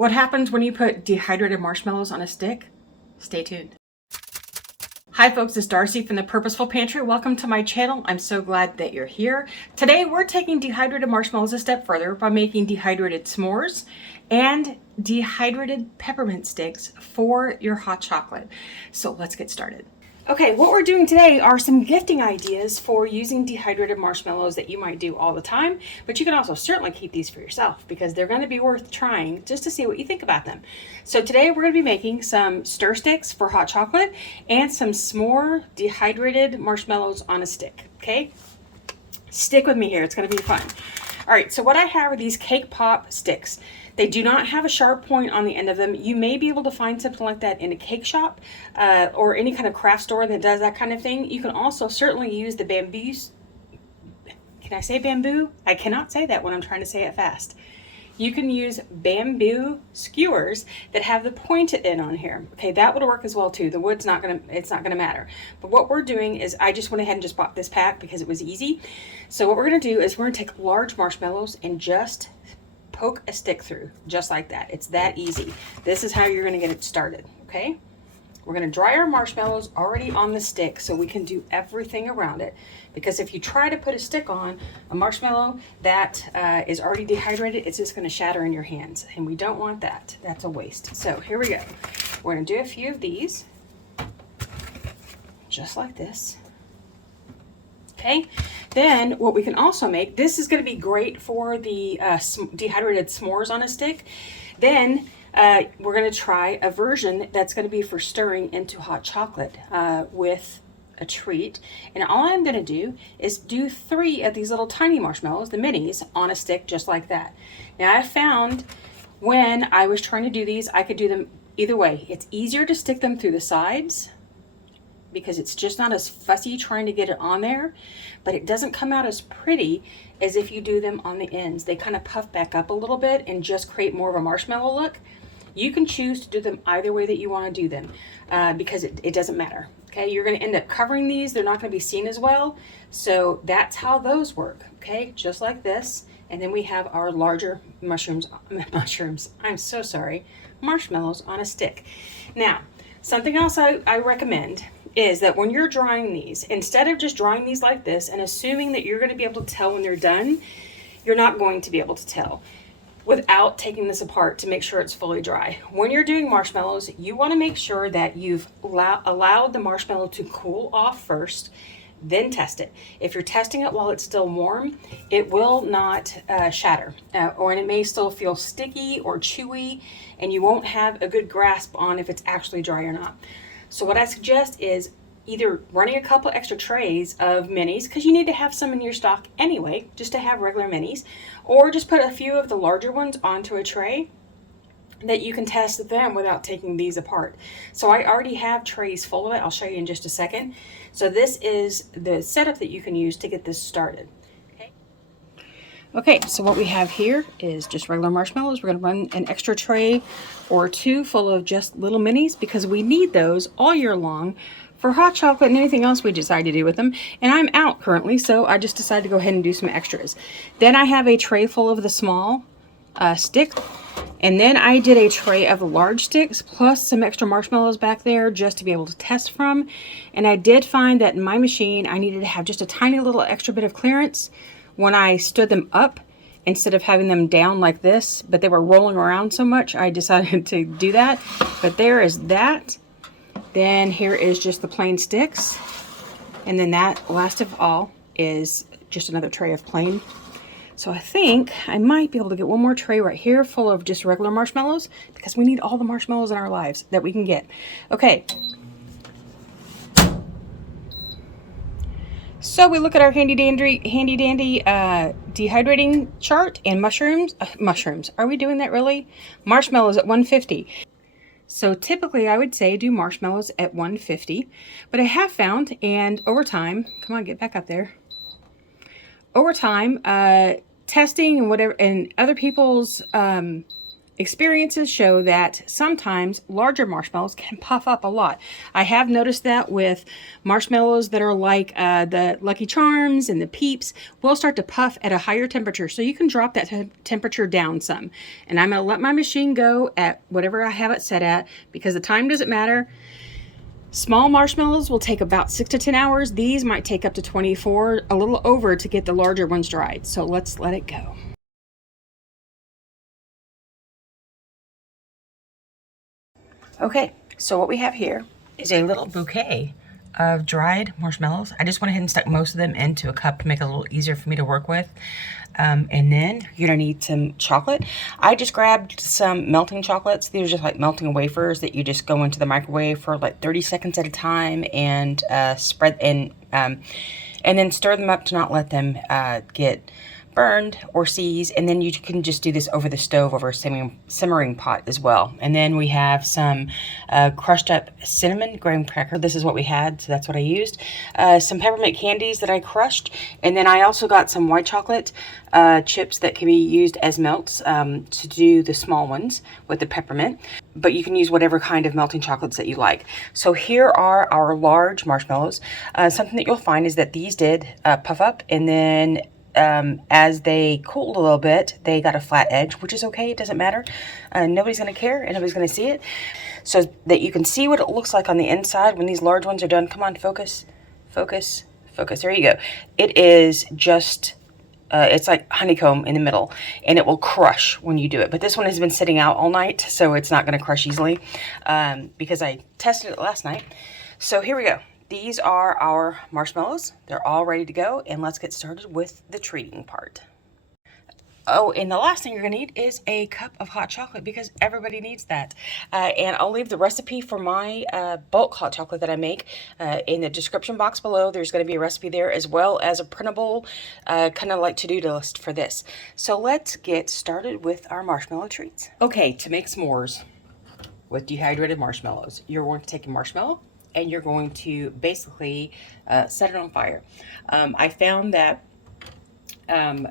What happens when you put dehydrated marshmallows on a stick? Stay tuned. Hi folks, it's Darcy from the Purposeful Pantry. Welcome to my channel. I'm so glad that you're here. Today we're taking dehydrated marshmallows a step further by making dehydrated s'mores and dehydrated peppermint sticks for your hot chocolate. So let's get started. Okay, what we're doing today are some gifting ideas for using dehydrated marshmallows that you might do all the time, but you can also certainly keep these for yourself because they're going to be worth trying just to see what you think about them. So today we're going to be making some stir sticks for hot chocolate and some s'more dehydrated marshmallows on a stick, okay? Stick with me here, it's going to be fun. All right, so what I have are these cake pop sticks. They do not have a sharp point on the end of them. You may be able to find something like that in a cake shop or any kind of craft store that does that kind of thing. You can also certainly use the bamboo. Can I say bamboo? I cannot say that when I'm trying to say it fast. You can use bamboo skewers that have the pointed end on here. Okay, that would work as well too. The wood's it's not gonna matter. But what we're doing is I just went ahead and just bought this pack because it was easy. So what we're gonna do is we're gonna take large marshmallows and just poke a stick through, just like that. It's that easy. This is how you're gonna get it started, okay? We're gonna dry our marshmallows already on the stick so we can do everything around it. Because if you try to put a stick on a marshmallow that is already dehydrated, it's just gonna shatter in your hands. And we don't want that. That's a waste. So here we go. We're gonna do a few of these, just like this. Okay, then what we can also make, this is going to be great for the dehydrated s'mores on a stick. Then we're going to try a version that's going to be for stirring into hot chocolate with a treat. And all I'm going to do is do 3 of these little tiny marshmallows, the minis, on a stick just like that. Now I found when I was trying to do these, I could do them either way. It's easier to stick them through the sides because it's just not as fussy trying to get it on there, but it doesn't come out as pretty as if you do them on the ends. They kind of puff back up a little bit and just create more of a marshmallow look. You can choose to do them either way that you want to do them because it doesn't matter. Okay, you're going to end up covering these. They're not going to be seen as well. So that's how those work. Okay, just like this. And then we have our larger marshmallows, I'm so sorry, marshmallows on a stick. Now, something else I recommend is that when you're drying these, instead of just drying these like this and assuming that you're going to be able to tell when they're done, you're not going to be able to tell without taking this apart to make sure it's fully dry. When you're doing marshmallows, you want to make sure that you've allowed the marshmallow to cool off first, then test it. If you're testing it while it's still warm, it will not shatter, or it may still feel sticky or chewy, and you won't have a good grasp on if it's actually dry or not. So what I suggest is either running a couple extra trays of minis, because you need to have some in your stock anyway, just to have regular minis, or just put a few of the larger ones onto a tray that you can test them without taking these apart. So I already have trays full of it. I'll show you in just a second. So this is the setup that you can use to get this started. Okay, so what we have here is just regular marshmallows. We're going to run an extra tray or 2 full of just little minis because we need those all year long for hot chocolate and anything else we decide to do with them. And I'm out currently, so I just decided to go ahead and do some extras. Then I have a tray full of the small stick. And then I did a tray of the large sticks plus some extra marshmallows back there just to be able to test from. And I did find that in my machine, I needed to have just a tiny little extra bit of clearance when I stood them up instead of having them down like this, but they were rolling around so much, I decided to do that. But there is that. Then here is just the plain sticks. And then that last of all is just another tray of plain. So I think I might be able to get one more tray right here full of just regular marshmallows because we need all the marshmallows in our lives that we can get. Okay. So we look at our handy dandy dehydrating chart and mushrooms. Are we doing that really? Marshmallows at 150. So typically I would say do marshmallows at 150, but I have found, and over time, come on, get back up there. Over time, testing and whatever, and other people's experiences show that sometimes larger marshmallows can puff up a lot. I have noticed that with marshmallows that are like the Lucky Charms and the Peeps will start to puff at a higher temperature. So you can drop that temperature down some. And I'm going to let my machine go at whatever I have it set at because the time doesn't matter. Small marshmallows will take about 6 to 10 hours. These might take up to 24, a little over to get the larger ones dried. So let's let it go. Okay, so what we have here is a little bouquet of dried marshmallows. I just went ahead and stuck most of them into a cup to make it a little easier for me to work with. And then you're gonna need some chocolate. I just grabbed some melting chocolates. These are just like melting wafers that you just go into the microwave for like 30 seconds at a time and spread and then stir them up to not let them get burned or seize, and then you can just do this over the stove over a simmering pot as well. And then we have some crushed up cinnamon graham cracker. This is what we had, so that's what I used. Some peppermint candies that I crushed, and then I also got some white chocolate chips that can be used as melts to do the small ones with the peppermint, but you can use whatever kind of melting chocolates that you like. So here are our large marshmallows. Something that you'll find is that these did puff up, and then as they cooled a little bit, they got a flat edge, which is okay. It doesn't matter. Nobody's going to care and nobody's going to see it. So that you can see what it looks like on the inside when these large ones are done. Come on, focus, focus, focus. There you go. It is just, it's like honeycomb in the middle, and it will crush when you do it. But this one has been sitting out all night, so it's not going to crush easily because I tested it last night. So here we go. These are our marshmallows. They're all ready to go, and let's get started with the treating part. Oh, and the last thing you're gonna need is a cup of hot chocolate because everybody needs that. And I'll leave the recipe for my bulk hot chocolate that I make in the description box below. There's gonna be a recipe there as well as a printable kind of like to-do list for this. So let's get started with our marshmallow treats. Okay, to make s'mores with dehydrated marshmallows, you're going to take a marshmallow and you're going to basically set it on fire. I found that, I'll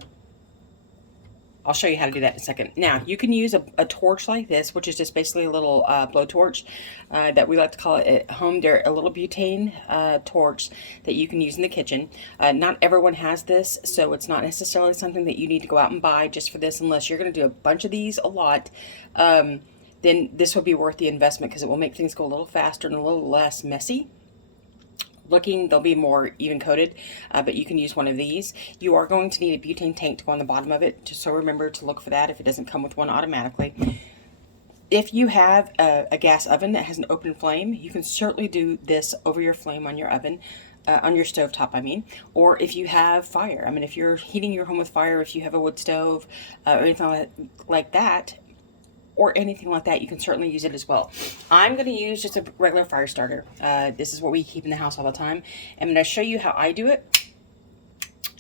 show you how to do that in a second. Now, you can use a torch like this, which is just basically a little blowtorch that we like to call it at home. They're a little butane torch that you can use in the kitchen. Not everyone has this, so it's not necessarily something that you need to go out and buy just for this, unless you're gonna do a bunch of these a lot. Then this will be worth the investment because it will make things go a little faster and a little less messy looking. They'll be more even coated, but you can use one of these. You are going to need a butane tank to go on the bottom of it, just so remember to look for that if it doesn't come with one automatically. If you have a gas oven that has an open flame, you can certainly do this over your flame on your oven. On your stove top, I mean, or if you have fire. I mean, if you're heating your home with fire, if you have a wood stove or anything like that, or anything like that, you can certainly use it as well. I'm going to use just a regular fire starter. This is what we keep in the house all the time. I'm going to show you how I do it.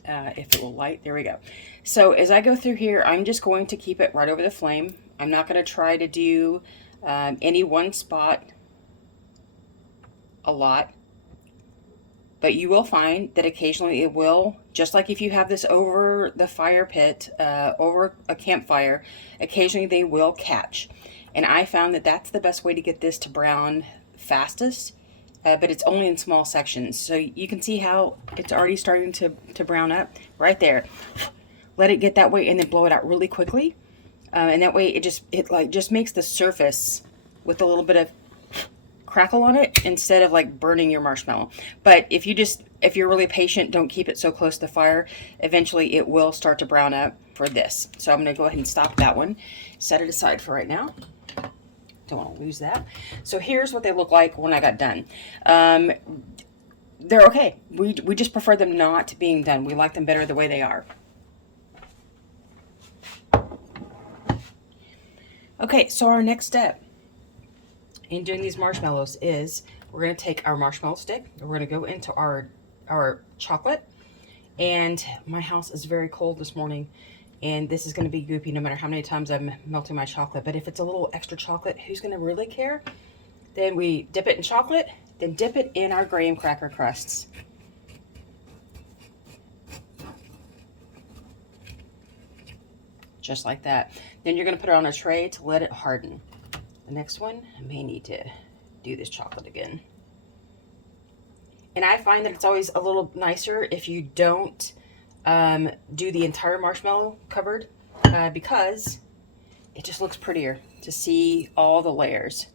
If it will light, there we go. So as I go through here, I'm just going to keep it right over the flame. I'm not going to try to do any one spot a lot. But you will find that occasionally it will, just like if you have this over the fire pit, over a campfire, occasionally they will catch. And I found that that's the best way to get this to brown fastest, but it's only in small sections. So you can see how it's already starting to brown up right there. Let it get that way and then blow it out really quickly. And that way it just makes the surface with a little bit of crackle on it instead of like burning your marshmallow. But if you're really patient, don't keep it so close to the fire, eventually it will start to brown up for this. So I'm going to go ahead and stop that one, set it aside for right now. Don't want to lose that. So here's what they look like when I got done. They're okay. We just prefer them not being done. We like them better the way they are. Okay, so our next step in doing these marshmallows is we're going to take our marshmallow stick and we're going to go into our chocolate. And my house is very cold this morning, and this is going to be goopy no matter how many times I'm melting my chocolate. But if it's a little extra chocolate, who's going to really care? Then we dip it in chocolate, then dip it in our graham cracker crusts. just like that. Then you're going to put it on a tray to let it harden. The next one, I may need to do this chocolate again. And I find that it's always a little nicer if you don't do the entire marshmallow covered because it just looks prettier to see all the layers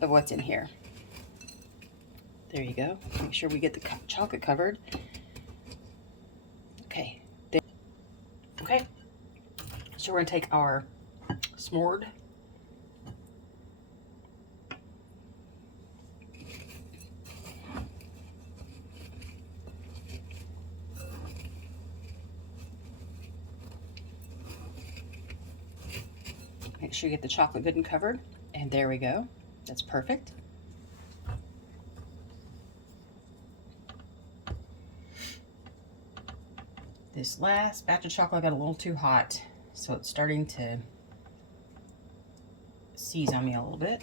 of what's in here. There you go. Make sure we get the chocolate covered. Okay. Okay. So we're going to take our s'mored. Make sure you get the chocolate good and covered. And there we go. That's perfect. This last batch of chocolate got a little too hot, so it's starting to seize on me a little bit.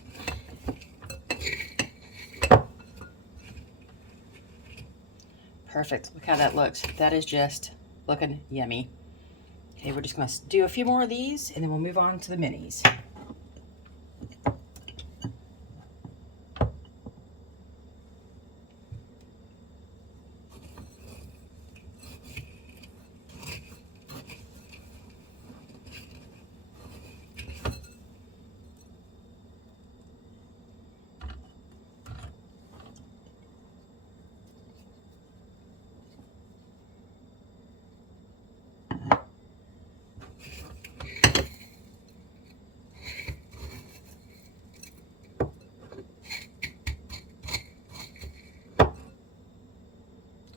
Perfect. Look how that looks. That is just looking yummy. Okay, we're just going to do a few more of these, and then we'll move on to the minis.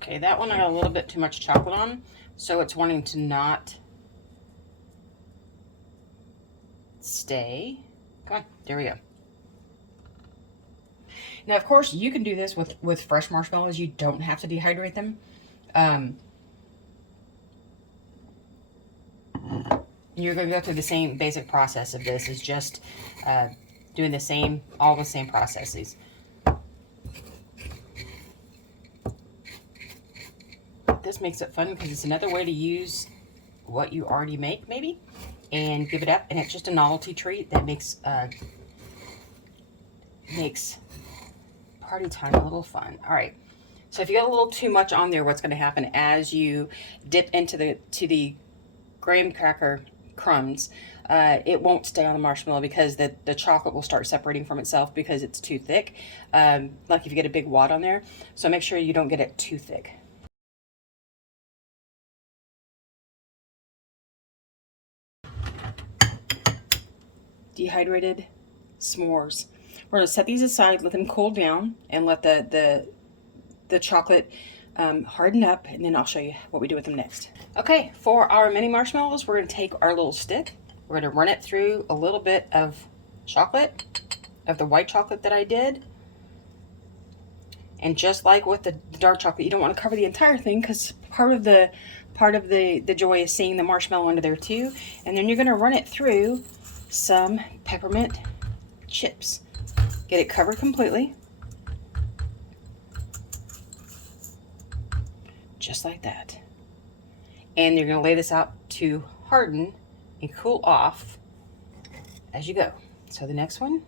Okay, that one I got a little bit too much chocolate on, so it's wanting to not stay. Come on, there we go. Now, of course, you can do this with fresh marshmallows. You don't have to dehydrate them. You're going to go through the same basic process of this. Is just doing the same, all the same processes. This makes it fun because it's another way to use what you already make, maybe, and give it up. And it's just a novelty treat that makes party time a little fun. All right. So if you got a little too much on there, what's going to happen as you dip into the graham cracker crumbs, it won't stay on the marshmallow because the chocolate will start separating from itself because it's too thick. Like if you get a big wad on there. So make sure you don't get it too thick. Dehydrated s'mores. We're going to set these aside, let them cool down, and let the chocolate harden up, and then I'll show you what we do with them next. Okay, for our mini marshmallows, we're going to take our little stick. We're going to run it through a little bit of chocolate, of the white chocolate that I did. And just like with the dark chocolate, you don't want to cover the entire thing because part of the joy is seeing the marshmallow under there too. And then you're going to run it through some peppermint chips. Get it covered completely. Just like that. And you're going to lay this out to harden and cool off as you go. So the next one.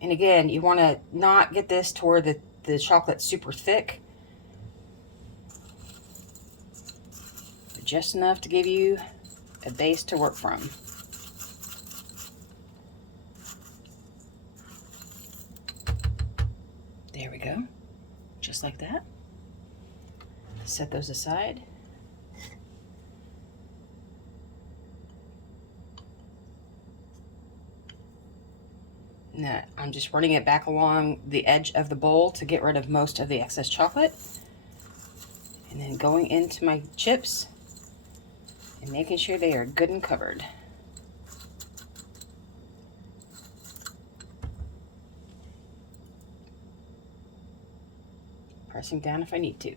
And again, you want to not get this to where the chocolate's super thick. But just enough to give you a base to work from. There we go. Just like that. Set those aside. Now, I'm just running it back along the edge of the bowl to get rid of most of the excess chocolate. And then going into my chips and making sure they are good and covered. Pressing down if I need to.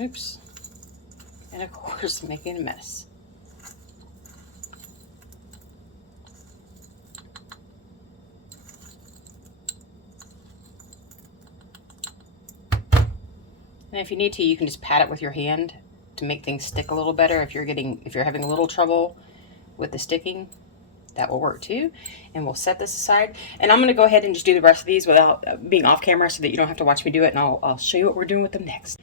Oops. and of course making a mess. And if you need to, you can just pat it with your hand to make things stick a little better. If you're having a little trouble with the sticking, that will work too. And we'll set this aside. And I'm going to go ahead and just do the rest of these without being off camera so that you don't have to watch me do it. And I'll show you what we're doing with them next.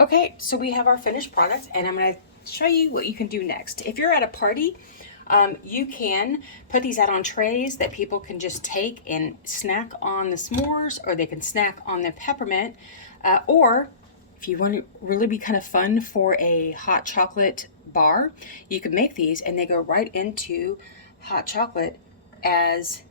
Okay, so we have our finished product, and I'm going to show you what you can do next. If you're at a party, you can put these out on trays that people can just take and snack on the s'mores, or they can snack on the peppermint, or if you want to really be kind of fun for a hot chocolate bar, you can make these and they go right into hot chocolate as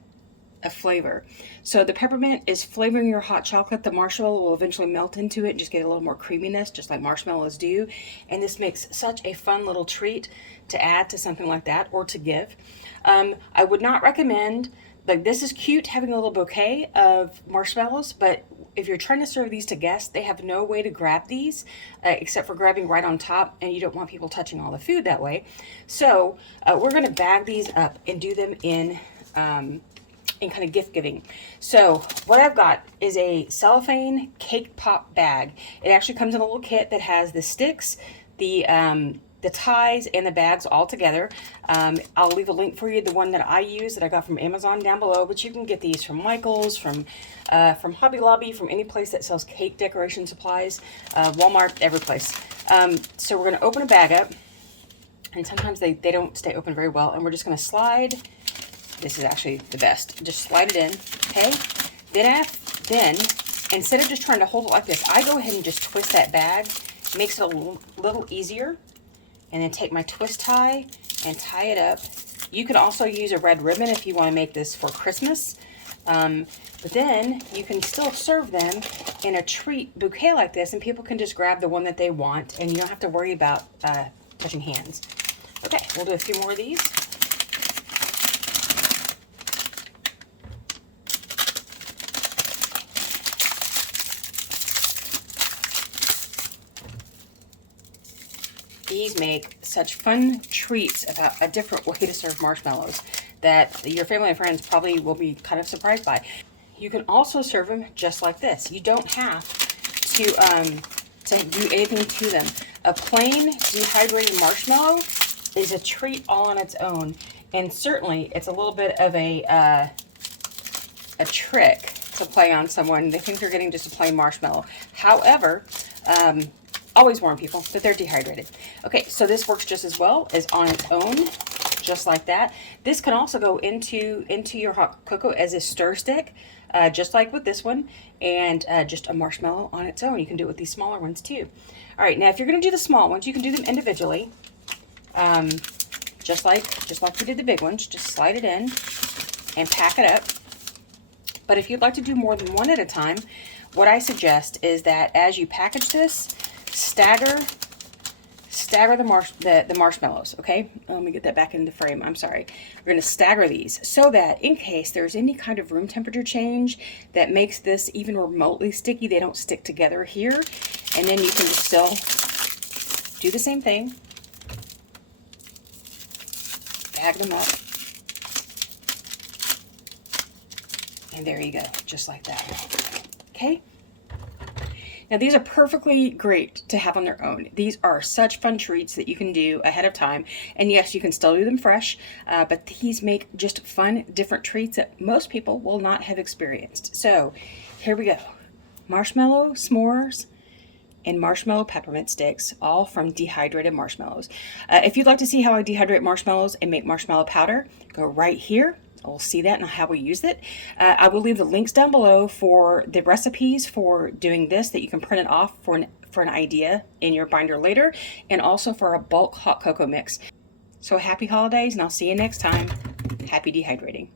a flavor. So the peppermint is flavoring your hot chocolate. The marshmallow will eventually melt into it and just get a little more creaminess, just like marshmallows do. And this makes such a fun little treat to add to something like that, or to give. I would not recommend, like, this is cute having a little bouquet of marshmallows, but if you're trying to serve these to guests, they have no way to grab these except for grabbing right on top, and you don't want people touching all the food that way. So we're going to bag these up and do them in kind of gift giving. So what I've got is a cellophane cake pop bag. It actually comes in a little kit that has the sticks, the ties, and the bags all together. I'll leave a link for you, the one that I use that I got from Amazon, down below, but you can get these from Michael's, from Hobby Lobby, from any place that sells cake decoration supplies, Walmart, every place. So we're going to open a bag up, and sometimes they don't stay open very well, and we're just going to slide. This is actually the best. Just slide it in, okay? Then instead of just trying to hold it like this, I go ahead and just twist that bag. It makes it a little easier. And then take my twist tie and tie it up. You could also use a red ribbon if you want to make this for Christmas. But then you can still serve them in a treat bouquet like this, and people can just grab the one that they want, and you don't have to worry about touching hands. Okay, we'll do a few more of these. These make such fun treats about a different way to serve marshmallows that your family and friends probably will be kind of surprised by. You can also serve them just like this. You don't have to do anything to them. A plain dehydrated marshmallow is a treat all on its own, and certainly it's a little bit of a trick to play on someone. They think they're getting just a plain marshmallow. However, always warn people that they're dehydrated. Okay, so this works just as well as on its own, just like that. This can also go into your hot cocoa as a stir stick, just like with this one, and just a marshmallow on its own. You can do it with these smaller ones too. All right, now if you're going to do the small ones, you can do them individually, just like we did the big ones. Just slide it in and pack it up. But if you'd like to do more than one at a time, what I suggest is that as you package this, stagger the marshmallows, okay? Let me get that back into frame. I'm sorry. We're going to stagger these so that in case there's any kind of room temperature change that makes this even remotely sticky, they don't stick together here. And then you can just still do the same thing. Bag them up. And there you go, just like that. Okay? Now these are perfectly great to have on their own. These are such fun treats that you can do ahead of time. And yes, you can still do them fresh, but these make just fun, different treats that most people will not have experienced. So here we go. Marshmallow s'mores and marshmallow peppermint sticks, all from Dehydrated Marshmallows. If you'd like to see how I dehydrate marshmallows and make marshmallow powder, go right here. We'll see that and how we use it. I will leave the links down below for the recipes for doing this, that you can print it off for an idea in your binder later, and also for a bulk hot cocoa mix. So happy holidays, and I'll see you next time. Happy dehydrating.